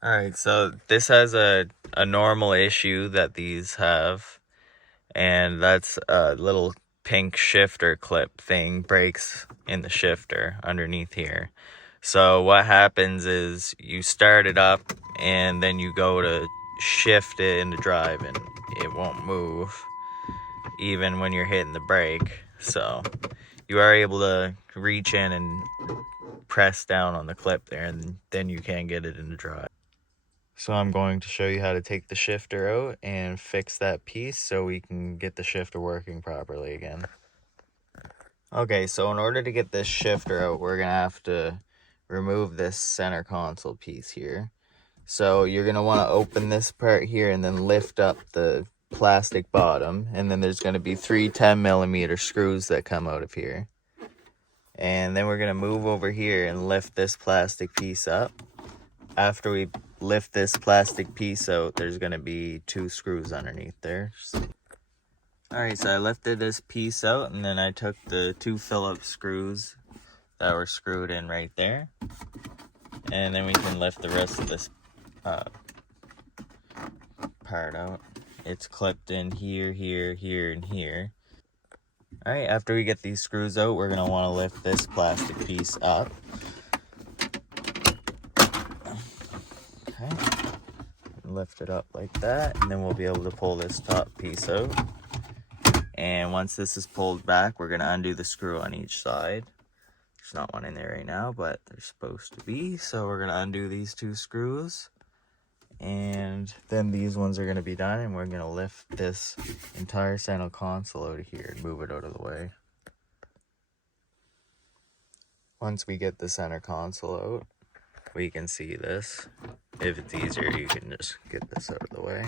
Alright, so this has a normal issue that these have, and that's a little pink shifter clip thing breaks in the shifter underneath here. So what happens is you start it up and then you go to shift it into drive and it won't move even when you're hitting the brake. So you are able to reach in and press down on the clip there, and then you can get it into drive. So I'm going to show you how to take the shifter out and fix that piece so we can get the shifter working properly again. Okay, so in order to get this shifter out, we're going to have to remove this center console piece here. So you're going to want to open this part here and then lift up the plastic bottom, and then there's going to be 3 10mm screws that come out of here. And then we're going to move over here and lift this plastic piece up. After we lift this plastic piece out, there's going to be 2 screws underneath there. Alright, so I lifted this piece out, and then I took the 2 Phillips screws that were screwed in right there. And then we can lift the rest of this part out. It's clipped in here, here, here, and here. Alright, after we get these screws out, we're going to want to lift this plastic piece up. Okay. Lift it up like that, and then we'll be able to pull this top piece out. And once this is pulled back, we're going to undo the screw on each side. There's not one in there right now, but there's supposed to be. So we're going to undo these 2 screws. And then these ones are going to be done, and we're going to lift this entire center console out of here and move it out of the way. Once we get the center console out, we can see this. If it's easier, you can just get this out of the way.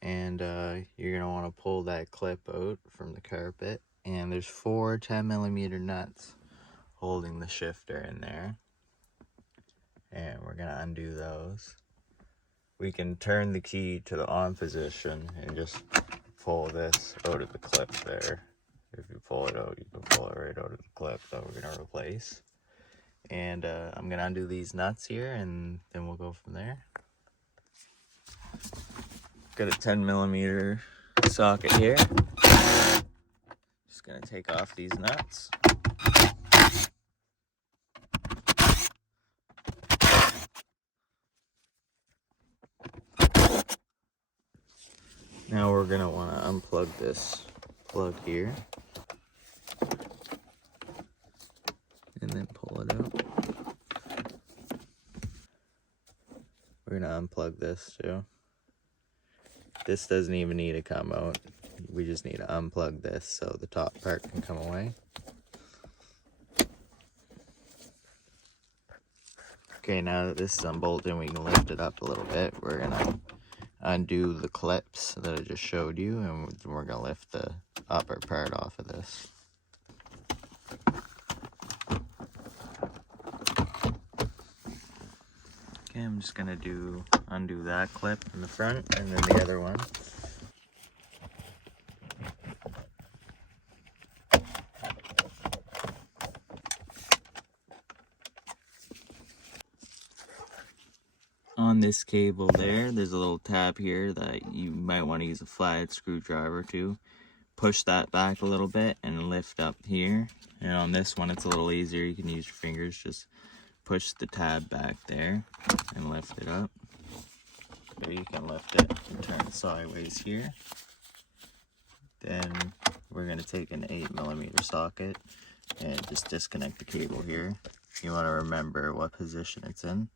And you're going to want to pull that clip out from the carpet. And there's 4 10mm nuts holding the shifter in there. And we're going to undo those. We can turn the key to the on position and just pull this out of the clip there. If you pull it out, you can pull it right out of the clip that we're going to replace. And I'm going to undo these nuts here, and then we'll go from there. Got a 10mm socket here. Just going to take off these nuts. Now we're going to want to unplug this plug here. And then pull it out. We're going to unplug this too. This doesn't even need to come out. We just need to unplug this so the top part can come away. Okay, now that this is unbolted, we can lift it up a little bit. We're going to undo the clips that I just showed you, and we're going to lift the upper part off of this. Okay, I'm just going to undo that clip in the front and then the other one. On this cable there's a little tab here that you might want to use a flathead screwdriver to. Push that back a little bit and lift up here. And on this one, it's a little easier. You can use your fingers. Just push the tab back there and lift it up. So you can lift it and turn it sideways here. Then we're going to take an 8mm socket and just disconnect the cable here. You want to remember what position it's in.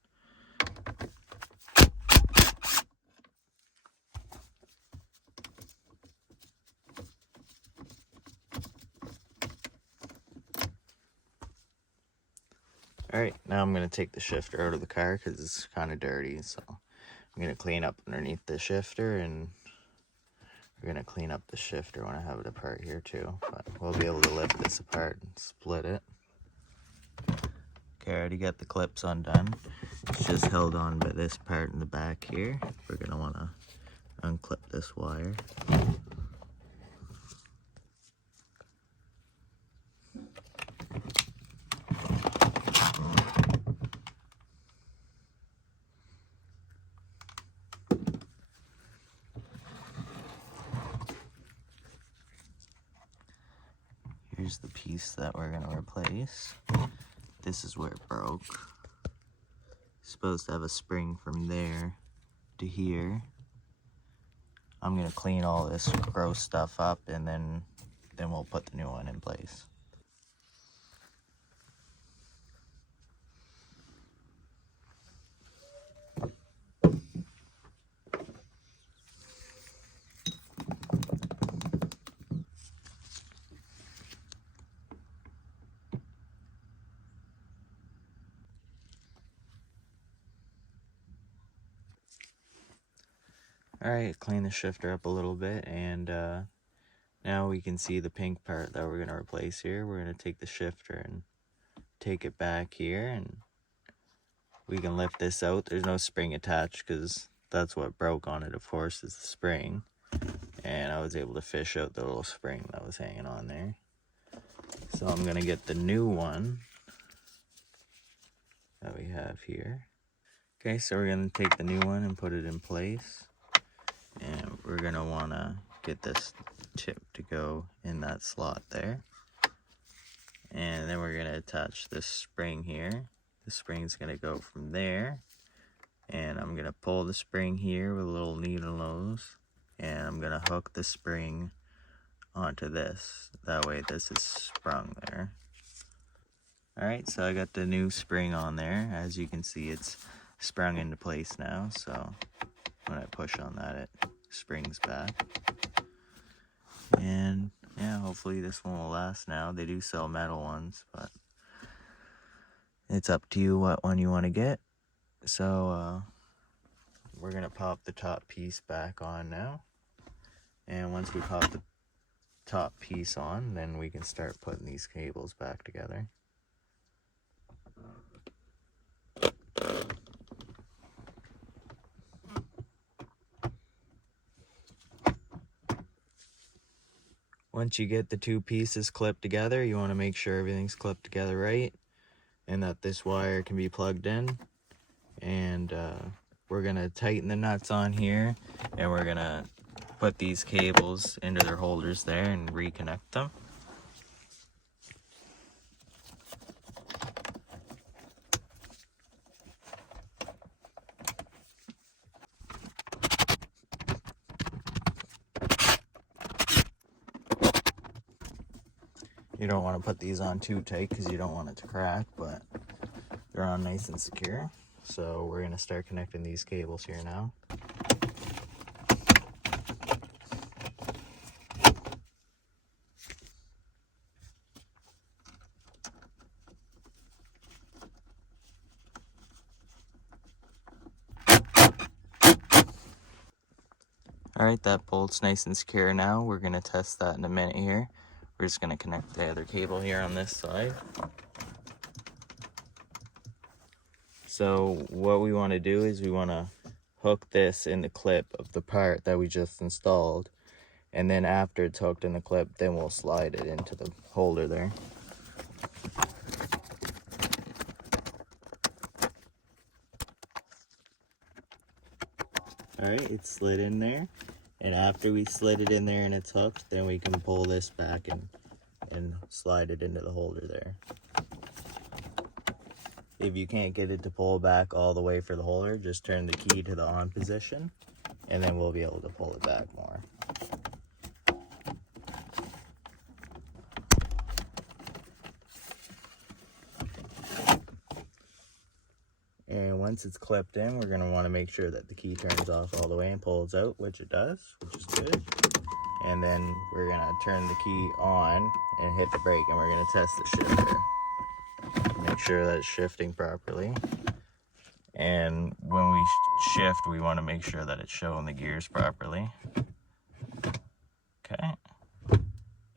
Alright, now I'm going to take the shifter out of the car because it's kind of dirty. So I'm going to clean up underneath the shifter, and we're going to clean up the shifter when I have it apart here too. But we'll be able to lift this apart and split it. Okay, I already got the clips undone. It's just held on by this part in the back here. We're going to want to unclip this wire. Here's the piece that we're gonna replace. This is where it broke. It's supposed to have a spring from there to here. I'm gonna clean all this gross stuff up, and then we'll put the new one in place. Alright, clean the shifter up a little bit, and now we can see the pink part that we're going to replace here. We're going to take the shifter and take it back here, and we can lift this out. There's no spring attached because that's what broke on it, of course, is the spring. And I was able to fish out the little spring that was hanging on there. So I'm going to get the new one that we have here. Okay, so we're going to take the new one and put it in place. And we're going to want to get this tip to go in that slot there. And then we're going to attach this spring here. The spring's going to go from there. And I'm going to pull the spring here with a little needle nose. And I'm going to hook the spring onto this. That way this is sprung there. Alright, so I got the new spring on there. As you can see, it's sprung into place now. So when I push on that, it springs back. And yeah, hopefully this one will last now. They do sell metal ones, but it's up to you what one you want to get. So we're going to pop the top piece back on now. And once we pop the top piece on, then we can start putting these cables back together. Once you get the two pieces clipped together, you want to make sure everything's clipped together right and that this wire can be plugged in. And we're going to tighten the nuts on here, and we're going to put these cables into their holders there and reconnect them. You don't want to put these on too tight because you don't want it to crack, but they're on nice and secure. So we're going to start connecting these cables here now. Alright, that bolt's nice and secure now. We're going to test that in a minute here. We're just going to connect the other cable here on this side. So what we want to do is we want to hook this in the clip of the part that we just installed. And then after it's hooked in the clip, then we'll slide it into the holder there. Alright, it's slid in there. And after we slid it in there and it's hooked, then we can pull this back and slide it into the holder there. If you can't get it to pull back all the way for the holder, just turn the key to the on position, and then we'll be able to pull it back more. And once it's clipped in, we're going to want to make sure that the key turns off all the way and pulls out, which it does, which is good. And then we're going to turn the key on and hit the brake, and we're going to test the shifter. Make sure that it's shifting properly. And when we shift, we want to make sure that it's showing the gears properly. Okay.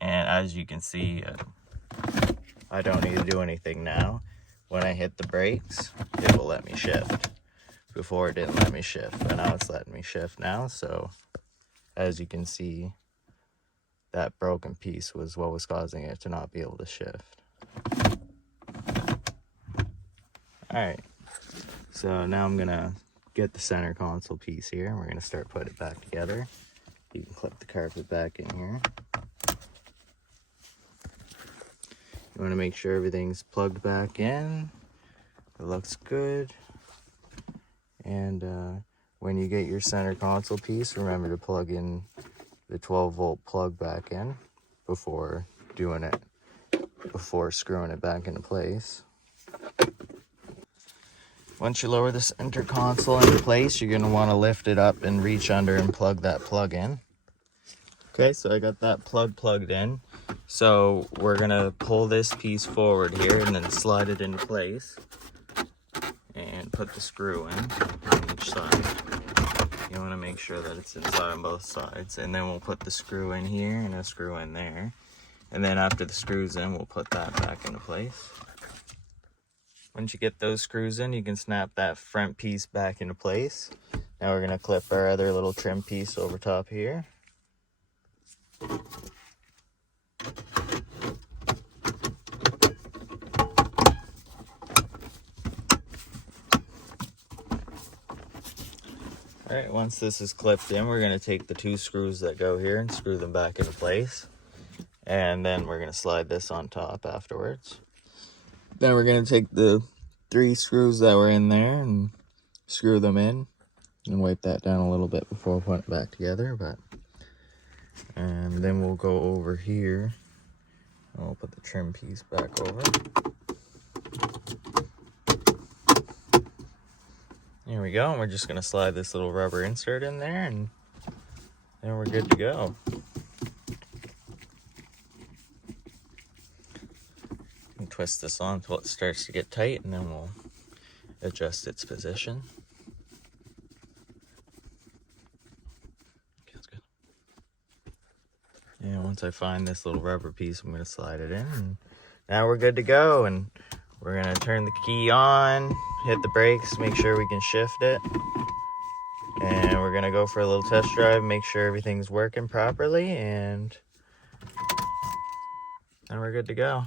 And as you can see, I don't need to do anything now. When I hit the brakes, it will let me shift. Before it didn't let me shift, but now it's letting me shift now. So as you can see, that broken piece was what was causing it to not be able to shift. Alright, so now I'm gonna get the center console piece here, and we're gonna start putting it back together. You can clip the carpet back in here. You want to make sure everything's plugged back in. It looks good. And when you get your center console piece, remember to plug in the 12-volt plug back in before screwing it back into place. Once you lower the center console into place, you're going to want to lift it up and reach under and plug that plug in. Okay, so I got that plug plugged in. So we're going to pull this piece forward here and then slide it into place. And put the screw in on each side. You want to make sure that it's inside on both sides. And then we'll put the screw in here and a screw in there. And then after the screw's in, we'll put that back into place. Once you get those screws in, you can snap that front piece back into place. Now we're going to clip our other little trim piece over top here. Alright, once this is clipped in, we're going to take the 2 screws that go here and screw them back into place. And then we're going to slide this on top afterwards. Then we're going to take the 3 screws that were in there and screw them in. And wipe that down a little bit before we put it back together. And then we'll go over here. And we'll put the trim piece back over. There we go, and we're just going to slide this little rubber insert in there, and then we're good to go. And twist this on until it starts to get tight, and then we'll adjust its position. Okay, that's good. And once I find this little rubber piece, I'm going to slide it in, and now we're good to go. And we're going to turn the key on, hit the brakes, make sure we can shift it. And we're going to go for a little test drive, make sure everything's working properly, and then we're good to go.